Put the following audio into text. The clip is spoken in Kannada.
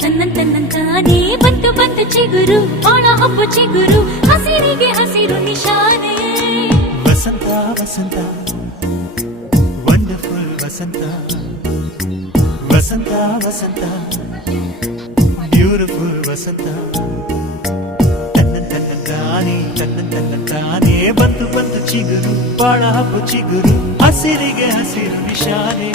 ತನ್ನಂತಾನೇ ಬಂತು ಬಂತು ಚಿಗುರು ಬಾಳ ಹಬ್ಬ ಚಿಗುರು ಹಸಿರಿಗೆ ಹಸಿರು ನಿಶಾನೆ ವಸಂತ ವಸಂತ ವಂಡರ್ಫುಲ್ ವಸಂತ ವಸಂತ ವಸಂತ ಬ್ಯೂಟಿಫುಲ್ ವಸಂತ ತನ್ನಂತಾನೇ ಬಂತು ಬಂತು ಚಿಗುರು ಬಾಳ ಹಬ್ಬ ಚಿಗುರು ಹಸಿರಿಗೆ ಹಸಿರು ನಿಶಾನೆ